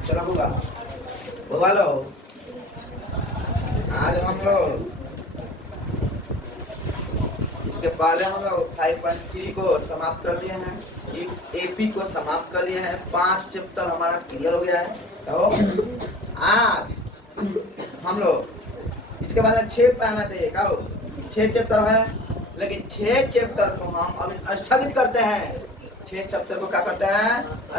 चलो बुआ बुआ लो। आज हम लोग इसके पहले हम लोग 5.3 को समाप्त कर लिए हैं, एपी को समाप्त कर लिए हैं। 5 चैप्टर हमारा क्लियर हो गया है। तो आज हम लोग इसके बाद 6 पढ़ाना चाहिए। क्या 6 चैप्टर है, लेकिन 6 चैप्टर को हम अभी स्थगित करते हैं। 6 चैप्टर को क्या करते हैं?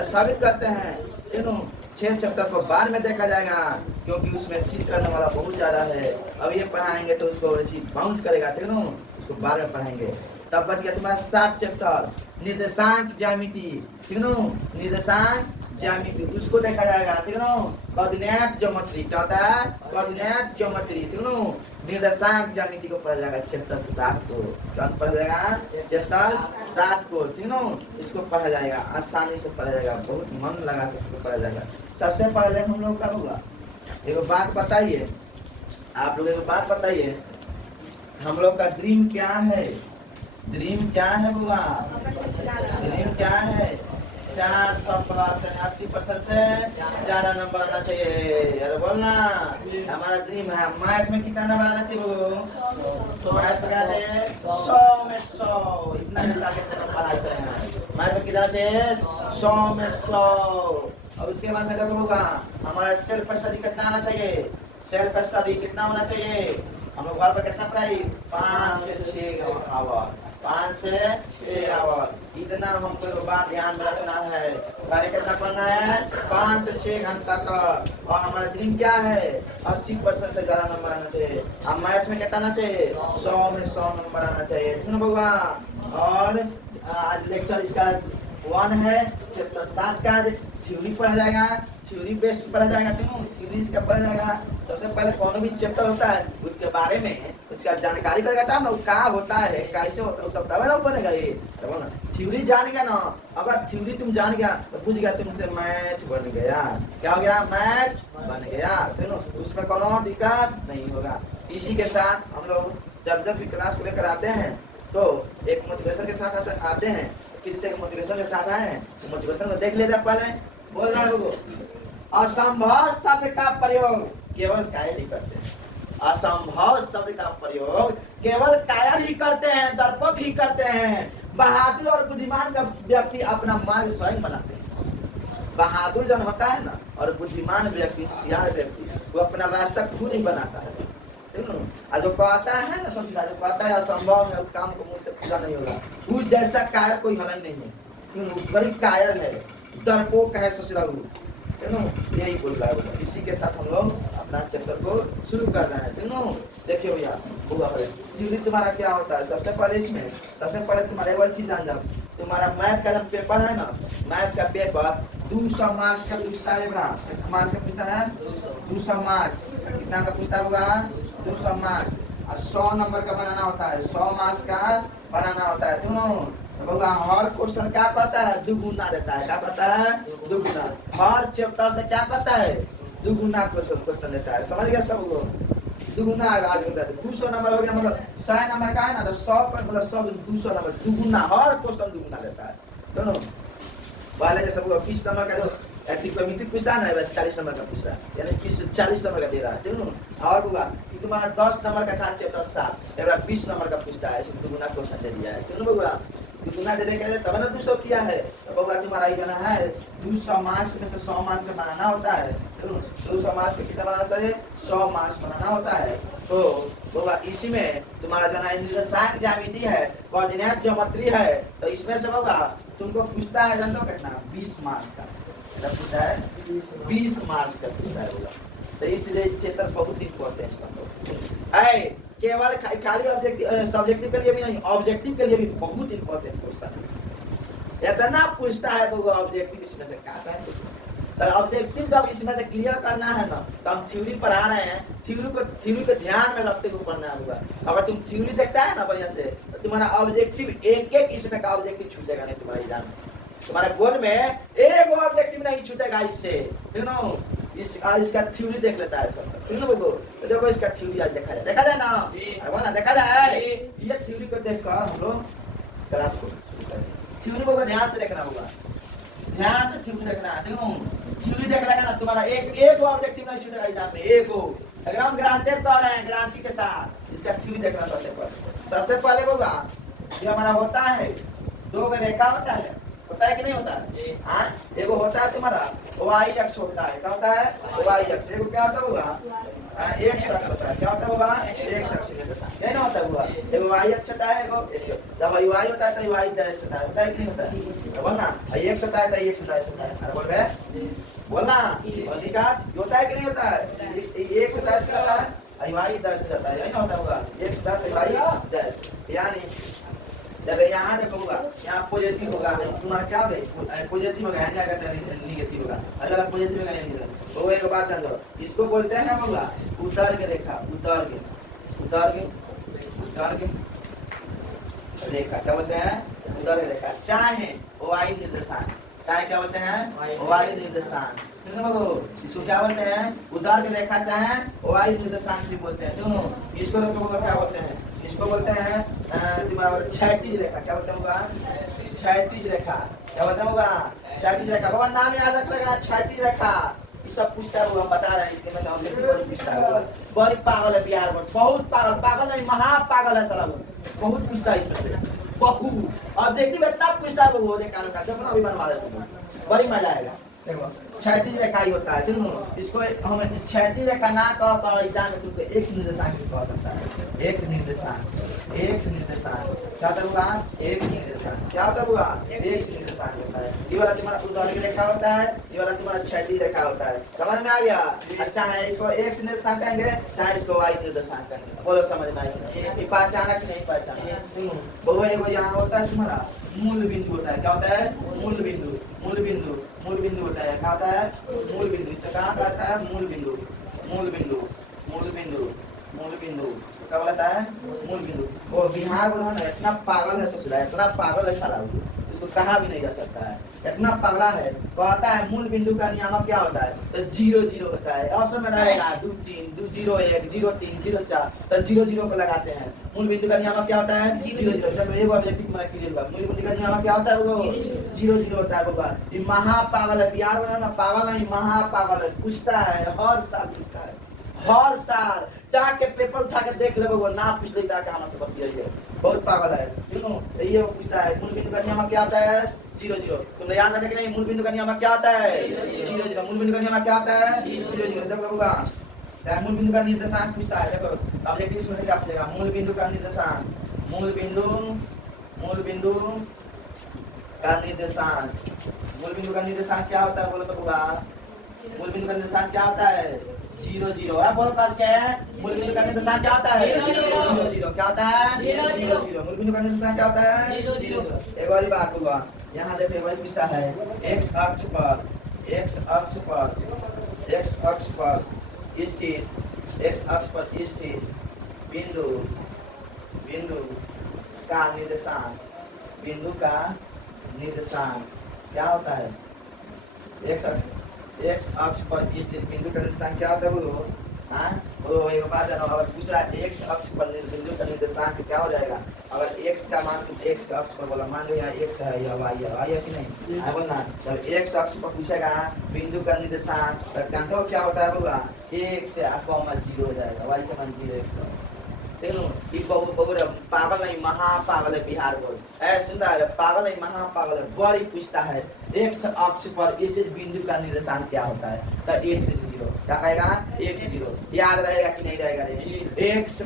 स्थगित करते हैं। तीनों 6 चैप्टर को बाद में देखा जाएगा, क्योंकि उसमें सीट करने वाला बहुत ज्यादा है। अब ये पढ़ाएंगे तो उसको सीट बाउंस करेगा, तीनों उसको बाद में पढ़ाएंगे। तब बच गया तुम्हारा 7 चैप्टर निर्देशांक ज्यामिति, तीनों निर्देशांक ज्यामिति उसको देखा जाएगा। तीनों कोऑर्डिनेट ज्योमेट्री क्या होता है? कोऑर्डिनेट ज्योमेट्री तीनों निर्देशांक ज्यामिति को पढ़ा जाएगा चैप्टर 7 को। क्या पढ़ा जाएगा? चैप्टर 7 को तीनों इसको पढ़ा जाएगा, आसानी से पढ़ा जाएगा, बहुत मन लगा सकते पढ़ा जाएगा। सबसे पहले हम लोग का होगा एक बात बताइए, आप लोग एक बात बताइए, हम लोग का ड्रीम क्या है? ड्रीम क्या है बुआ? ड्रीम क्या है? 480% से ज्यादा नंबर आना चाहिए। यार बोलना, हमारा ड्रीम है। मैथ में कितना नंबर आना चाहिए? मैथ में क्या चाहिए? 100 में 100। इतना पढ़ाई करें मैथ में कितना चाहिए? 100 में 100। और उसके बाद में देखो होगा हमारा सेल्फ स्टडी कितना आना चाहिए? सेल्फ स्टडी कितना होना चाहिए? हम लोग घर पर कितना पढ़ाई? 5 से 6 आवर, 5 से 6 आवर। इतना हमको बात ध्यान में रखना है। पहले कितना पढ़ना है? 5 से 6 घंटा तक। और हमारा ड्रीम क्या है? 80% से ज्यादा नंबर आना चाहिए। अब मैथ में कितना आना चाहिए? 100 में 100 नंबर आना चाहिए। ठीक है बउआ? और आज लेक्चर इसका 1 है, चैप्टर 7 का थ्योरी पढ़ा जाएगा, थ्योरी बेस्ड पढ़ा जाएगा। तीनों थ्योरी इसका पढ़ा जाएगा। सबसे पहले कौन भी चैप्टर होता है उसके बारे में उसका जानकारी करेगा, तब ना क्या होता है, कैसे होता है, तब ना बनेगा ये। तब ना थ्योरी जान गया ना, अगर थ्योरी तुम जान गया तो पूछ गया तुमसे मैथ बन गया। क्या हो गया? मैथ बन गया। तीनों उसमें कोनो दिक्कत नहीं होगा। इसी के साथ हम लोग जब भी क्लास को लेकर आते हैं तो एक मोटिवेशन के साथ आते हैं। फिर से मोटिवेशन के साथ आए हैं तो मोटिवेशन को देख लीजिए। पहले बोलना है वो असंभव शब्द का प्रयोग केवल कायर ही करते हैं। असंभव शब्द का प्रयोग केवल कायर ही करते हैं, दर्पक ही करते हैं। बहादुर और बुद्धिमान का व्यक्ति अपना मार्ग स्वयं बनाते हैं। बहादुर जन होता है ना और बुद्धिमान व्यक्ति, होशियार व्यक्ति, वो अपना रास्ता खुद ही बनाता है। जो कहता है ना ससुरा, जो कहता है असंभव है, काम को मुझसे पूरा नहीं होगा, वो जैसा कायर कोई हल नहीं है। बड़ी कायर है, डरपोक है ससुरा, यही बोल रहा है। इसी के साथ हम लोग अपना चैप्टर को शुरू कर रहे हैं। तीनों देखिए भैया थ्योरी तुम्हारा क्या होता है? सबसे पहले इसमें सबसे पहले तुम्हारे एक चीज जान जाओ, तुम्हारा मैथ का जब पेपर है ना, मैथ का पेपर 200 मार्क्स का पूछता है। मार्क्स का पूछता है 200 मार्क्स। कितना का पूछता होगा? 200 मार्क्स। और 100 नंबर का बनाना होता है, 100 मार्क्स का बनाना होता है। तीनों हर क्वेश्चन क्या करता है? दुगुना देता है। क्या करता है? दुगुना। हर चैप्टर से क्या करता है? दुगुना क्वेश्चन देता है। समझ गया सब लोग? दुगुना आज होता है। 200 नंबर हो गया, मतलब 100 नंबर का है ना, तो 100 पर मतलब 100 200 नंबर दुगुना, हर क्वेश्चन दुगुना देता है। दोनों पहले जैसे 20 नंबर का जो एक्टिविटी पूछता है ना, 40 नंबर का पूछ रहा है, यानी 40 नंबर का दे रहा है। ठीक है? और होगा कि तुम्हारा 10 नंबर का था चैप्टर 7, 20 नंबर का पूछता है, ऐसे दुगुना क्वेश्चन दे दिया है। ठीक है? दुगुना दे देंगे तब ना 200 किया है। तो बउआ तुम्हारा ये जाना है 200 मार्क्स में से 100 मार्क्स बनाना होता है। 200 मार्क्स में कितना बनाना चाहिए? 100 मार्क्स बनाना होता है। तो बउआ इसी में तुम्हारा जाना निर्देशांक ज्यामिति है, कोऑर्डिनेट ज्योमेट्री है। तो इसमें से बउआ तुमको पूछता है जानते हो कितना? 20 मार्क्स का पूछता है, 20 मार्क्स का पूछता है बउआ। तो इसलिए चैप्टर बहुत इंपॉर्टेंट है। केवल खाली ऑब्जेक्टिव सब्जेक्टिव के लिए भी नहीं, ऑब्जेक्टिव के लिए भी बहुत इंपॉर्टेंट पूछता है। इतना पूछता है तो ऑब्जेक्टिव इसमें से क्या है? तो ऑब्जेक्टिव जब इसमें से क्लियर करना है ना, तो हम थ्योरी पढ़ा रहे हैं, थ्योरी को ध्यान में रखते हुए पढ़ना होगा। अगर तुम थ्योरी देखता है ना बढ़िया से, तो तुम्हारा ऑब्जेक्टिव एक इसमें का ऑब्जेक्टिव छूटेगा नहीं। तुम्हारे एग्जाम में, तुम्हारे बोर्ड में एक ऑब्जेक्टिव नहीं छूटेगा इससे। इसका थ्योरी देख लेता है सब। ठीक है बबू? तो देखो इसका थ्योरी आज देखा जाए ना, ना देखा जाए। ये थ्योरी को देखकर हम लोग क्लास को थ्योरी को ध्यान से देखना होगा, ध्यान से थ्योरी देखना है। थ्योरी देख लेगा ना तुम्हारा एक ऑब्जेक्टिव नहीं छूटेगा एग्जाम में, एक हो एकदम ग्रांटेड कर रहे हैं, गारंटी के साथ। इसका थ्योरी देखना सबसे पहले होगा जो हमारा होता है दो रेखा होता है कि नहीं होता है? हाँ, एगो होता है तुम्हारा वाई अक्ष होता है, क्या होता है वाई अक्ष, एगो क्या होता होगा एक्स अक्ष होता है, क्या होता होगा एक्स अक्ष नहीं ना होता हुआ, एगो वाई अक्ष होता है, एगो जब वाई होता है तो वाई डैश होता है कि नहीं होता है? बोलना एक्स होता है तो एक्स डैश होता है, अरे बोल रहे बोलना अधिकार होता है कि नहीं होता है? एक्स डैश क्या होता है वाई डैश होता है, यही ना होता होगा एक्स डैश वाई डैश। यानी जैसे यहाँ देखो होगा यहाँ पॉजिटिव होगा, तुम्हारा क्या होगा पॉजिटिव होगा, यहाँ क्या करते हैं नेगेटिव होगा, अगर पॉजिटिव होगा नेगेटिव। तो एक बात जान लो, इसको बोलते हैं होगा उतर के रेखा, उतर के रेखा क्या बोलते हैं? उतर के रेखा। चाहे वाई निर्देशांक, चाहे क्या बोलते हैं वाई निर्देशांक, इसको क्या बोलते हैं उतर के रेखा, चाहे वाई निर्देशांक भी बोलते हैं दोनों। इसको क्या बोलते हैं? इसको बोलते हैं तुम्हारा क्षैतिज रेखा, क्या बोलते होगा क्षैतिज रेखा, क्या बोलते होगा क्षैतिज रेखा। बाबा नाम याद रख लेगा क्षैतिज रेखा, ये सब पूछता है हम बता रहे हैं, इसके में हम पूछता है बड़ी पागल है बिहार में, बहुत पागल नहीं महा पागल है साला, बहुत पूछता है इसमें से बहुत ऑब्जेक्टिव इतना पूछता है वो देखा देखो ना अभी बनवा देते बड़ी मजा आएगा। देखो क्षैतिज रेखा ही होता है, ठीक, इसको हम क्षैतिज रेखा ना कह एग्जाम में तुमको एक्स निर्देशांक कह सकता है, एक्स निर्देशांक क्या होगा एक्स निर्देशांक, क्या होगा एक्स निर्देशांक होता है। ये वाला तुम्हारा उदर की रेखा होता है, ये वाला तुम्हारा क्षैतिज रेखा होता है, समझ में आ गया? अच्छा है, इसको एक्स निर्देशांक कहेंगे चाहे इसको वाई निर्देशांक कहेंगे, बोलो समझ में आएगा? पहचाना कि नहीं पहचाना? वो एगो यहाँ होता है तुम्हारा मूल बिंदु होता है, क्या होता है मूल बिंदु होता है, क्या होता है मूल बिंदु, इससे कहाँ का आता है मूल बिंदु क्या बोलता है मूल बिंदु। वो बिहार बोला ना इतना पागल है ससुरा, इतना पागल है साला, इसको कहा भी नहीं जा सकता है, इतना पगला है। कहता है मूल बिंदु का नियामक क्या होता है? तो 0 0 होता है, ऑप्शन में रहेगा 2 3 2 0 1 0 3 0 4, तो 0 0 को लगाते हैं। मूल बिंदु का नियामक क्या होता है 0 0, जब एक ऑब्जेक्टिव में क्लियर होगा मूल बिंदु का नियामक क्या होता है वो 0 0 होता है। बाबा ये महा पागल है, बिहार में ना पागल नहीं महा पागल है, पूछता है हर साल पूछता है, हर साल जाके पेपर उठा के देख ले वो ना पूछ लेता है कहाँ से बतिया, बहुत पागल है, ये पूछता है मूल बिंदु का नियामक क्या होता है 0 0। तुमने याद रखा कि नहीं मूल बिंदु का नियामक क्या होता है 0 0, मूल बिंदु का नियामक क्या होता है 0 0। देखो होगा मूल बिंदु का निर्देशांक पूछता है, देखो ऑब्जेक्टिव इसमें क्या पूछेगा मूल बिंदु का निर्देशांक, मूल बिंदु का निर्देशांक क्या होता है बोलो तो होगा मूल बिंदु का निर्देशांक क्या होता है 0 0। और बोलो पास क्या है मूल बिंदु का निर्देशांक क्या होता है 0 0, क्या होता है 0 0। मूल बिंदु का निर्देशांक क्या होता है 0 0। एक और बात होगा यहाँ देखो वही पूछता है x अक्ष पर स्थित बिंदु का निर्देशांक क्या होता है? x अक्ष पर स्थित बिंदु का निर्देशांक क्या होता है वो? हाँ वो एक बात है ना, अगर दूसरा x अक्ष पर बिंदु का निर्देशांक क्या हो जाएगा? अगर x का मान x का अक्ष पर बोला मान लो यहाँ x है या y है कि नहीं है बोलना, जब x अक्ष पर पूछेगा बिंदु का निर्देशांक तो जानते हो क्या होता है होगा 1 से 0 हो जाएगा, y का मान 0 1 पागल नहीं महा पागल है बिहार बोर्ड है, सुन रहा है पागल नहीं महा पागल है, बड़ी पूछता है x अक्ष पर स्थित बिंदु का निर्देशांक क्या होता है? तो 1 से 0, क्या कहेगा 1 से 0, याद रहेगा कि नहीं रहेगा रे? x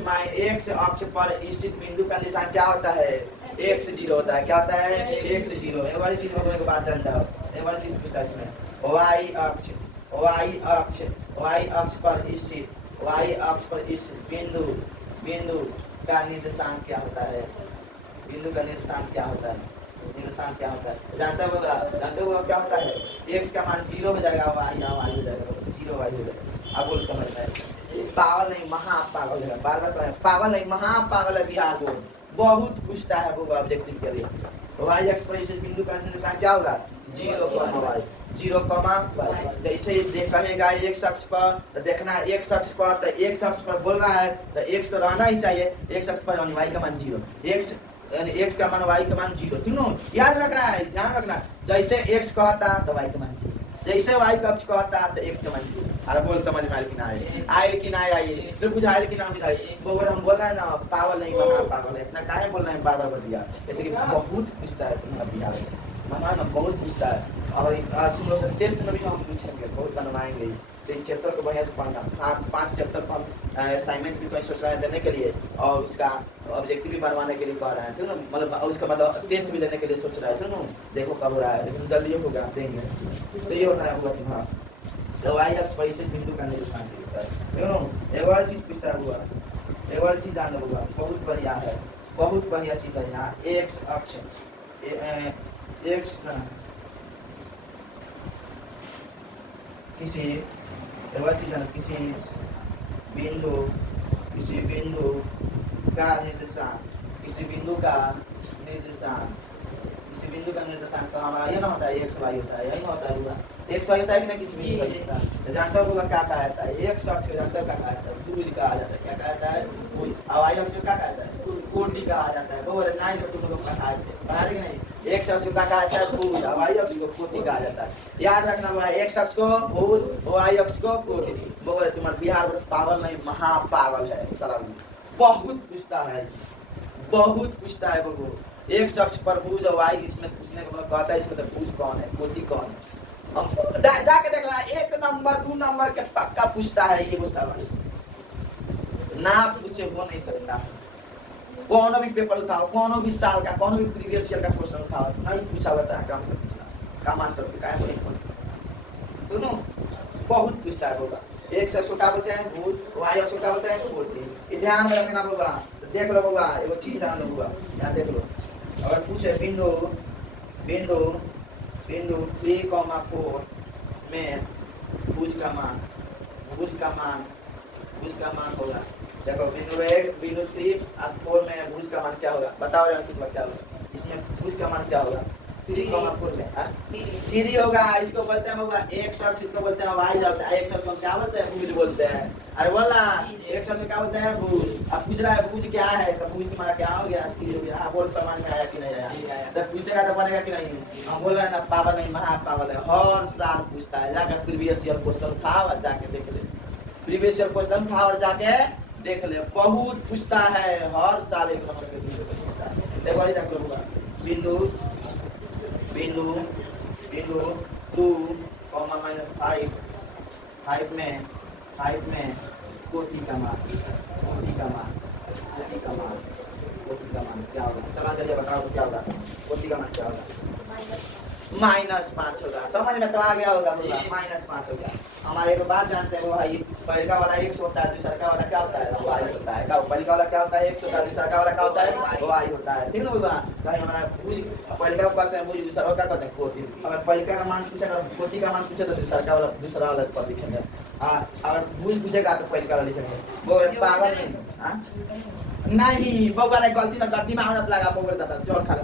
अक्ष पर स्थित बिंदु का निर्देशांक क्या होता है 1 से 0 होता है, क्या होता है 1 से 0। एक बार चीज को बात जान जाओ, एक बार चीज पूछता है इसमें y अक्ष पर स्थित बिंदु का निर्देशांक क्या होता है? बिंदु का निर्देशांक क्या होता है? जानते हो क्या होता है? x का मान 0 हो जाएगा, y हो जाएगा 0 y हो जाएगा। अब बोल समझ में पागल नहीं महा पागल है, बार बार पागल नहीं महा पागल है बिहार को, बहुत पूछता है वो ऑब्जेक्टिव के लिए। y अक्ष पर स्थित बिंदु का निर्देशांक क्या होगा 0 y। जैसे कहेगा x अक्ष पर तो देखना x अक्ष पर बोल रहा है तो x तो रहना ही चाहिए, x अक्ष पर y का मान 0, x का मान y का मान 0, तीनों याद रखना है, ध्यान रखना। जैसे x कहता तो y का मान 0, जैसे वाई कक्ष कहता है तो एक्स के मान अरे बोल समझ में आयल कि ना आयल कि ना आयल तो बुझाइल कि ना बुझाइल बगैर हम बोल रहे हैं ना पागल नहीं मना पागल है इतना काहे बोल रहे हैं बार बार बतिया जैसे कि बहुत पूछता है तुम्हें बिहार में मना ना बहुत पूछता है और तुम लोग से टेस्ट में भी हम पूछेंगे बहुत बनवाएंगे तो इन चैप्टर को बढ़िया से पढ़ना 5 चैप्टर को हम असाइनमेंट भी सोच रहे हैं देने के लिए और उसका ऑब्जेक्टिव भी बनवाने के लिए कह रहे हैं ठीक ना मतलब उसका मतलब टेस्ट भी लेने के लिए सोच रहे हैं ठीक ना देखो कब हो रहा है लेकिन जल्दी होगा देंगे तो ये होता है हुआ तुम्हारा तो वाई अक्ष पर इसे बिंदु का निर्देशांक देता है ठीक ना एक और चीज़ पूछता है हुआ एक और चीज़ जान होगा बहुत बढ़िया है बहुत बढ़िया चीज़ है यहाँ एक्स अक्ष एक्स किसी किसी बिंदु का निर्देशांक किसी बिंदु का निर्देशांक तो हमारा ये ना होता है एक्स वाई होता है यही ना होता है होगा एक्स वाई होता है कि ना किसी बिंदु का निर्देशांक जानते हो क्या कहता है एक शख्स जानते हो क्या कहता है भुज कहा जाता है क्या कहता है भुज और वाई अक्ष क्या कहता है कोटि कहा जाता है वो नहीं तो तुम लोग पढ़ा कि नहीं एक शख्स को क्या कहता है भुज और वाई अक्ष को कोटि कहा जाता है याद रखना हुआ एक शख्स को भुज वाई अक्ष को कोटि बोले तुम्हारे बिहार में पागल नहीं महापागल है साला बहुत पूछता है बबू एक शख्स पर भुज और वाई इसमें पूछने के बाद कहता है इसका तो भुज कौन है कोटि कौन है हम जाके देख रहा है 1 नंबर 2 नंबर के पक्का पूछता है ये वो सवाल ना पूछे हो नहीं सकता कौन भी पेपर उठाओ कौन भी साल का कौन भी प्रीवियस ईयर का क्वेश्चन उठाओ नहीं पूछा होता है काम से पूछना का मास्टर के काय बोले दोनों बहुत पूछता है होगा एक शख्स को क्या बोलते हैं भूत वाई अक्ष को क्या बोलते हैं बोलते हैं ये ध्यान में रखना होगा तो देख लो होगा एगो चीज ध्यान लो होगा यहाँ देख लो अगर पूछे बिंदु 3,4 में भुज का मान होगा देखो बिंदु 1 बिंदु 3 और 4 में भुज का मान क्या होगा बताओ यार कितना क्या होगा इसमें भुज का मान क्या होगा 3,4 में 3 होगा इसको बोलते हैं होगा एक शख्स इसको बोलते हैं वाई अक्ष एक शख्स को क्या बोलते हैं भुज बोलते हैं अरे बोला एक शख्स को क्या बोलते हैं भुज अब पूछ रहा है भुज क्या है तो भुज तुम्हारा क्या हो गया 3 हो गया बोल समझ में आया कि नहीं आया तो पूछेगा तो बनेगा कि नहीं हम बोल रहे हैं ना पागल नहीं महापागल है हर साल पूछता है जाकर प्रीवियस ईयर क्वेश्चन उठाओ और जाके देख ले प्रीवियस ईयर क्वेश्चन उठाओ और जाके देख ले बहुत पूछता है हर साल 1 नंबर के पूछता है देखो ये देख लो बिंदु 2, -5 में कोटि का मान क्या होगा चला चलिए बताओ तो क्या होगा कोटि का मान क्या होगा -5 होगा समझ में तो आ गया होगा -5 होगा हमारे एक बात जानते हैं वो भाई पहला वाला 100 होता है दूसरा का वाला क्या होता है वो आई होता है का पहला वाला क्या होता है 100 होता है दूसरा का वाला क्या होता है वो आई होता है ठीक ना होगा कहीं हमारा भुज पहला का कहते हैं भुज दूसरा का कहते हैं कोटि अगर पहला का मान पूछे अगर कोटि का मान पूछे तो दूसरा वाला पर लिखेंगे हां अगर भुज पूछेगा तो पहला वाला लिखेंगे वो पागल नहीं बउआ ने गलती ना कर दिमाग मत लगा बउआ दादा जोर खा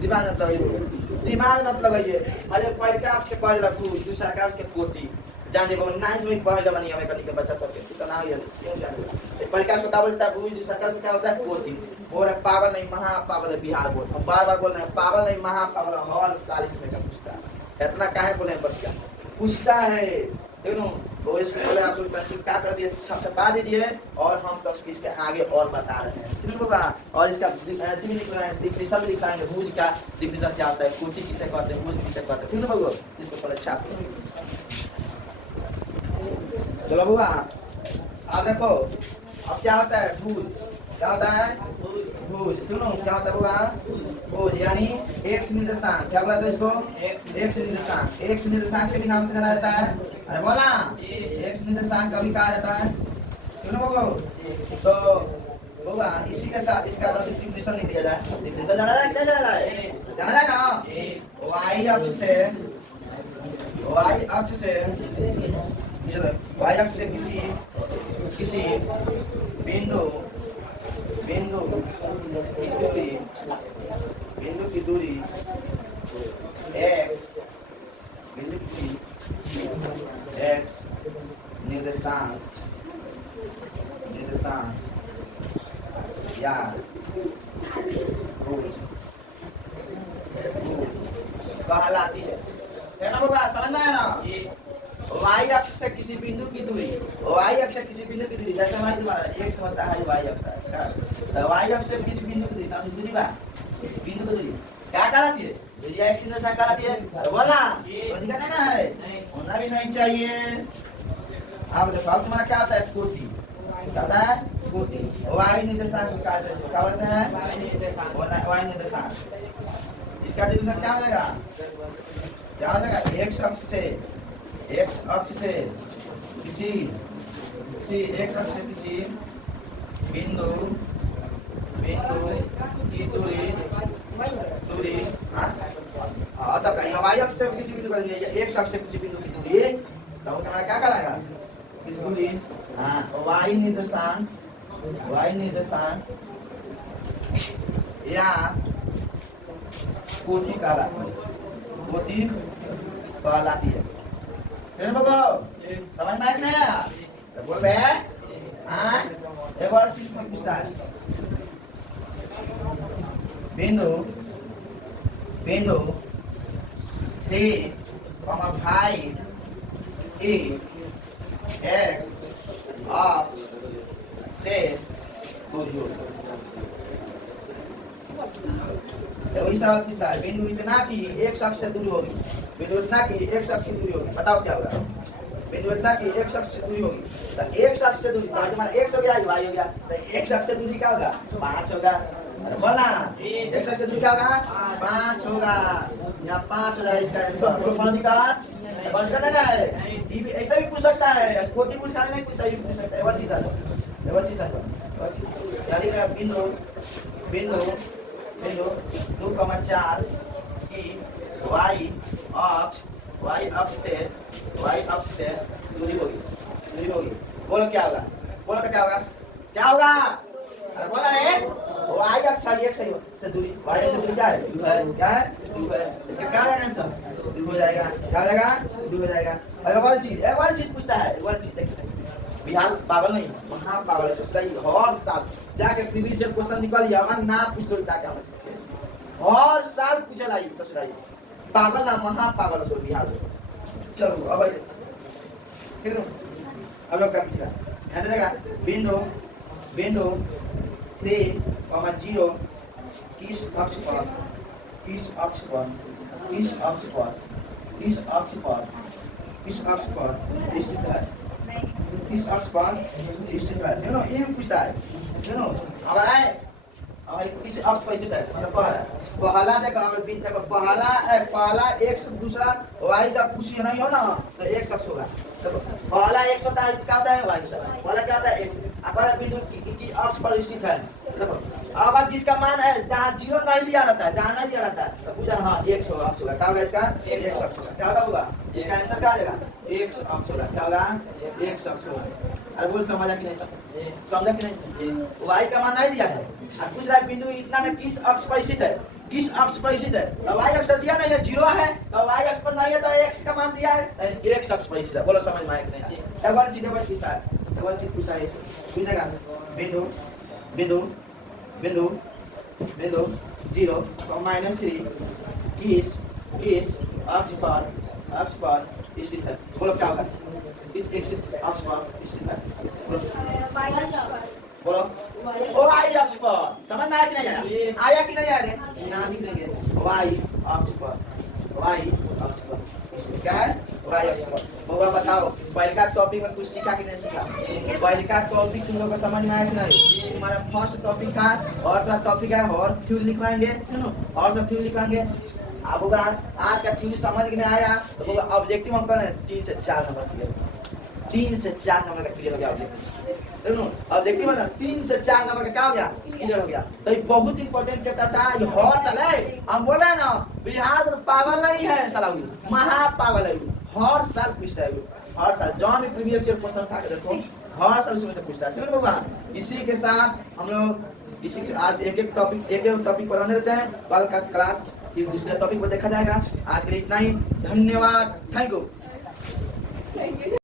दिमाग मत लगाइए अरे पहला अक्ष के पहला भुज दूसरा का अक्ष के कोटि जाने को 9 में पढ़ ले बनी हमें कल के बच्चा सब के कितना है क्यों जाने पहला का बता बोलता है भूज दूसरा का क्या होता है कोटि बोल रहे पागल नहीं महापागल है बिहार बोल हम बार बोल रहे हैं पागल नहीं महापागल हर साल इसमें का पूछता है इतना काहे बोले बच्चा पूछता है देखो वो इसको बोले आप लोग पेंसिल का कर दिए छपा दीजिए और हम तो इसके आगे और बता रहे हैं ठीक होगा और इसका डिफिनेशन लिख रहे हैं भूज का डिफिनेशन क्या होता है कोटि किसे कहते हैं भूज किसे कहते हैं ठीक होगा इसको पहले छाप चलो बुआ अब देखो अब क्या होता है भूज क्या होता है भूज दोनों क्या होता है बुआ भूज यानी एक निर्देशांक क्या बोलते हैं इसको एक निर्देशांक के भी नाम से जाना जाता है अरे बोला एक निर्देशांक कभी कहा जाता है दोनों को तो बुआ इसी के साथ इसका डिफिनेशन लिख दिया जाए डिफिनेशन जाना जाए ना वाई अक्ष से वाई अक्ष से किसी बिंदु की दूरी x निर्देशांक या भुज कहलाती है ना बाबा समझ में आया ना से किसी बिंदु की दूरी, जैसे हमारा तुम्हारा x होता है y अक्ष है, तो y अक्ष से किसी बिंदु की दूरी, तो दूरी बा किसी बिंदु की दूरी क्या कहलाती है? दूरी x निर्देशांक कहलाती है। अरे बोला तो दिखा ना है, होना भी नहीं चाहिए। अब देखो अब तुम्हारा क्या होता है? कोटि क्या होता है? कोटि y निर्देशांक क्या बोलते हैं? y निर्देशांक। इसका डिवीजन क्या हो जाएगा? क्या हो जाएगा? x अक्ष से किसी x अक्ष से किसी बिंदु की दूरी तब y अक्ष से किसी बिंदु की x अक्ष से किसी बिंदु की दूरी, तो हमारा क्या कहलाएगा? किस दूरी? y निर्देशांक या कोटि कहलाती है। फिर बोलो समझ में नहीं आया तो बोल बे। एक और चीज में पूछता है, बिंदु 3, 5 x अक्ष से दूरी। वही सवाल पूछता है, बिंदु इतना की x अक्ष से दूरी होगी, बिंदु इतना की x अक्ष की दूरी होगी, बताओ क्या होगा? बिंदु इतना की x अक्ष से दूरी होगी, तो x अक्ष से दूरी तुम्हारा x हो गया, y हो गया, तो x अक्ष से दूरी क्या होगा? 5 होगा। अरे बोला x अक्ष से दूरी क्या होगा? 5 होगा। यहाँ 5 हो जाएगा इसका आंसर। तो कौन दिक्कत? बस करना है, ऐसा भी पूछ सकता है, कोटि पूछना नहीं पूछता, ये पूछ सकता है। एवर सीधा यानी कि बिंदु 2,4 की y अक्ष से दूरी होगी। बोलो क्या होगा? बोलो क्या होगा? क्या होगा? अरे बोला रे y अक्ष से दूरी, y अक्ष से दूरी क्या है? 2 है। क्या है? 2 है। इसका क्या है आंसर? 2 हो जाएगा। क्या हो जाएगा? 2 हो जाएगा। एक और चीज पूछता है, एक और चीज देखिए, बिहार पागल नहीं, वहाँ पागल है। सही हर साल जाके प्रीवियस से क्वेश्चन निकालिए, हमारा नाम पूछ लो ताकि हम हर साल पूछे लाई ससुराई पागल ना, महा पागल है बिहार में। चलो अब ठीक है, अब लोग का पूछा ध्यान देगा। बिंदु 3,0 किस अक्ष पर स्थित है? किस अक्ष पर स्थित है? यू नो ये पूछता है, यू नो अब आए किस अक्ष पर स्थित है? मतलब पहला देखो, अगर बीच देखो पहला x, दूसरा y जब कुछ नहीं हो ना तो x अक्ष होगा। देखो पहला x होता है, क्या होता है? y होता है। पहला क्या होता है? x। अगर बिंदु की अक्ष पर स्थित है, देखो अगर जिसका मान है जहाँ 0 नहीं दिया रहता है, जहाँ नहीं दिया रहता है, तो पूछा हाँ x होगा, अक्ष होगा। क्या होगा इसका? x अक्ष होगा। क्या होगा? इसका आंसर क्या आ जाएगा? x अक्ष होगा। क्या होगा? x अक्ष होगा। अरे बोल समझा कि नहीं? समझा कि नहीं? y का मान नहीं दिया है, पूछ रहा है बिंदु इतना में किस अक्ष पर स्थित है? किस अक्ष पर स्थित है? तो y अक्ष दिया नहीं है, 0 है, तो y अक्ष पर नहीं है, तो x का मान दिया है, x अक्ष पर स्थित है। बोलो समझ में आया कि नहीं? एक और चीज पूछता है, पूछेगा बिंदु 0, -3 किस अक्ष पर स्थित है? बोलो क्या होगा? किस अक्ष पर स्थित है? बोलो ओ y अक्ष पर। समझ में आया कि नहीं आया? आया कि नहीं आया रे? यहाँ लिख देंगे y अक्ष पर क्या है? y अक्ष पर। बउआ बताओ पहला टॉपिक में कुछ सीखा कि नहीं सीखा? पहला टॉपिक तुम लोग को समझ में आया कि नहीं? तुम्हारा फर्स्ट टॉपिक था, और थोड़ा टॉपिक है और थ्योरी लिखवाएंगे, और सब थ्योरी लिखवाएंगे। अब होगा आज का थ्योरी समझ में आया तो होगा ऑब्जेक्टिव हम करें 3 से 4 नंबर क्लियर, 3 से 4 नंबर का क्लियर हो गया ऑब्जेक्टिव। ऑब्जेक्टिव है ना, 3 से 4 नंबर का क्या हो गया? क्लियर हो गया। तो ये बहुत इंपॉर्टेंट चैप्टर था। ये हर साल है, हम बोल रहे हैं ना बिहार में पागल नहीं है साला, महा पागल है। हर साल पूछता है, हर साल जॉन प्रीवियस ईयर क्वेश्चन उठा के देखो, हर साल उसमें से पूछता है। क्यों बाबा? इसी के साथ हम लोग इसी से आज एक टॉपिक पढ़ाने देते हैं। कल का क्लास फिर दूसरे टॉपिक पर देखा जाएगा। आज के लिए इतना ही, धन्यवाद, थैंक यू।